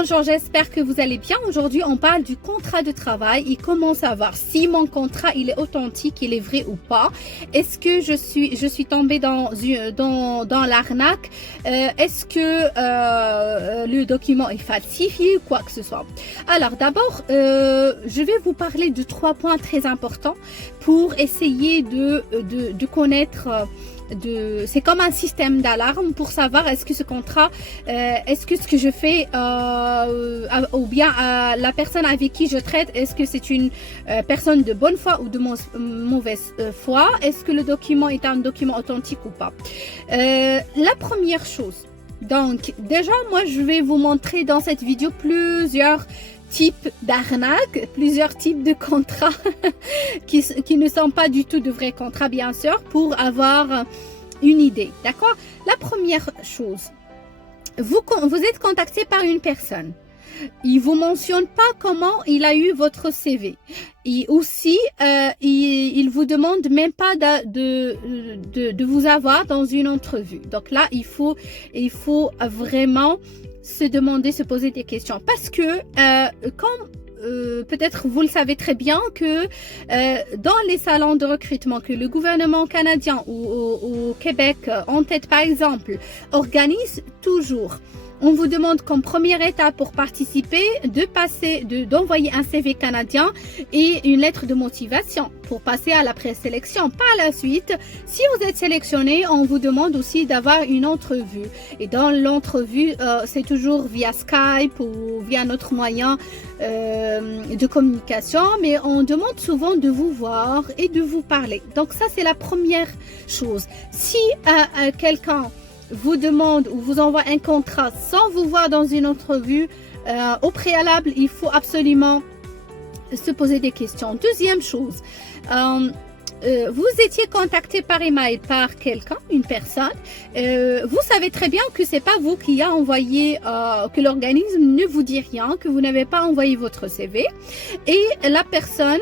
bonjour, j'espère que vous allez bien. Aujourd'hui, on parle du contrat de travail et comment savoir si mon contrat il est authentique, il est vrai ou pas. Est-ce que je suis tombée dans l'arnaque? Est-ce que le document est falsifié ou quoi que ce soit? Alors d'abord, je vais vous parler de 3 points très importants pour essayer de connaître. C'est comme un système d'alarme pour savoir est-ce que ce contrat, est-ce que ce que je fais ou bien la personne avec qui je traite, est-ce que c'est une personne de bonne foi ou de mauvaise foi, est-ce que le document est un document authentique ou pas. La première chose, donc déjà moi je vais vous montrer dans cette vidéo plusieurs types d'arnaques, plusieurs types de contrats qui ne sont pas du tout de vrais contrats, bien sûr, pour avoir une idée, d'accord? La première chose, vous êtes contacté par une personne. Il vous mentionne pas comment il a eu votre CV. Et aussi, il vous demande même pas de vous avoir dans une entrevue. Donc là, il faut vraiment se poser des questions. Parce que, peut-être vous le savez très bien que dans les salons de recrutement que le gouvernement canadien ou au Québec en tête par exemple organise toujours, on vous demande comme première étape pour participer d'envoyer un CV canadien et une lettre de motivation pour passer à la présélection. Par la suite, si vous êtes sélectionné, on vous demande aussi d'avoir une entrevue. Et dans l'entrevue, c'est toujours via Skype ou via notre moyen de communication, mais on demande souvent de vous voir et de vous parler. Donc ça, c'est la première chose. Si quelqu'un vous demande ou vous envoie un contrat sans vous voir dans une entrevue, au préalable, il faut absolument se poser des questions. Deuxième chose, vous étiez contacté par email par quelqu'un, une personne. Vous savez très bien que c'est pas vous qui a envoyé, que l'organisme ne vous dit rien, que vous n'avez pas envoyé votre CV. Et la personne,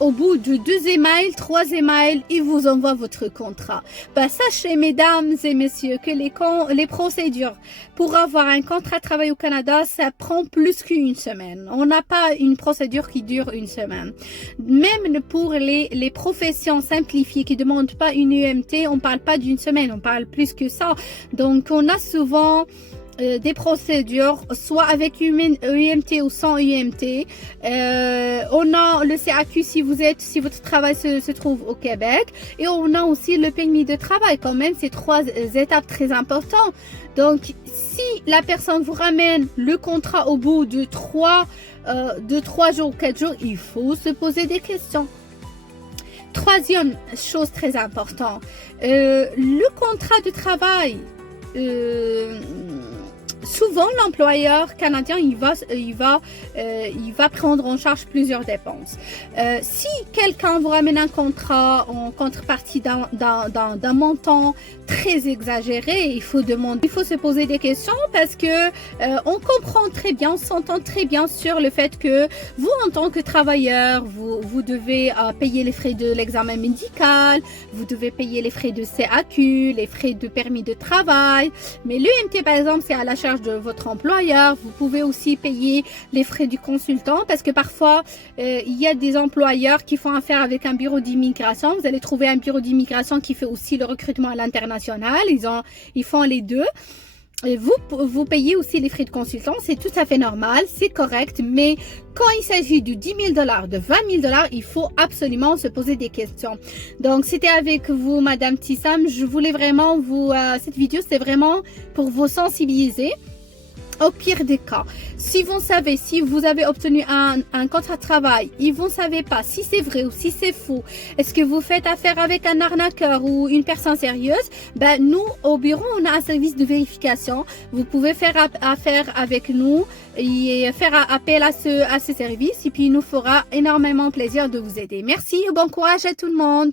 au bout de 2 emails, 3 emails, il vous envoie votre contrat. Bah, sachez, mesdames et messieurs, que les procédures pour avoir un contrat de travail au Canada, ça prend plus qu'une semaine. On n'a pas une procédure qui dure une semaine. Même pour les professions simplifiées qui ne demandent pas une UMT, on ne parle pas d'une semaine, on parle plus que ça. Donc, on a souvent des procédures, soit avec UMT ou sans UMT. On a le CAQ si votre travail se trouve au Québec. Et on a aussi le permis de travail. Quand même, c'est 3 étapes très importantes. Donc, si la personne vous ramène le contrat au bout de 3 jours ou 4 jours, il faut se poser des questions. Troisième chose très importante, le contrat de travail. Souvent, l'employeur canadien, il va prendre en charge plusieurs dépenses. Si quelqu'un vous ramène un contrat en contrepartie d'un montant très exagéré, il faut se poser des questions parce que on comprend très bien, on s'entend très bien sur le fait que vous, en tant que travailleur, vous devez payer les frais de l'examen médical, vous devez payer les frais de CAQ, les frais de permis de travail. Mais l'UMT, par exemple, c'est à la charge de votre employeur. Vous pouvez aussi payer les frais du consultant parce que parfois il y a des employeurs qui font affaire avec un bureau d'immigration. Vous allez trouver un bureau d'immigration qui fait aussi le recrutement à l'international. Ils font les deux. Et vous payez aussi les frais de consultant, c'est tout à fait normal, c'est correct, mais quand il s'agit de 10 000 $, de 20 000 $, il faut absolument se poser des questions. Donc, c'était avec vous, Madame Tissam. Je voulais vraiment cette vidéo, c'est vraiment pour vous sensibiliser. Au pire des cas, si vous savez, si vous avez obtenu un contrat de travail et vous ne savez pas si c'est vrai ou si c'est faux, est-ce que vous faites affaire avec un arnaqueur ou une personne sérieuse, ben nous, au bureau, on a un service de vérification. Vous pouvez faire affaire avec nous et faire appel à ce service et puis il nous fera énormément plaisir de vous aider. Merci et bon courage à tout le monde.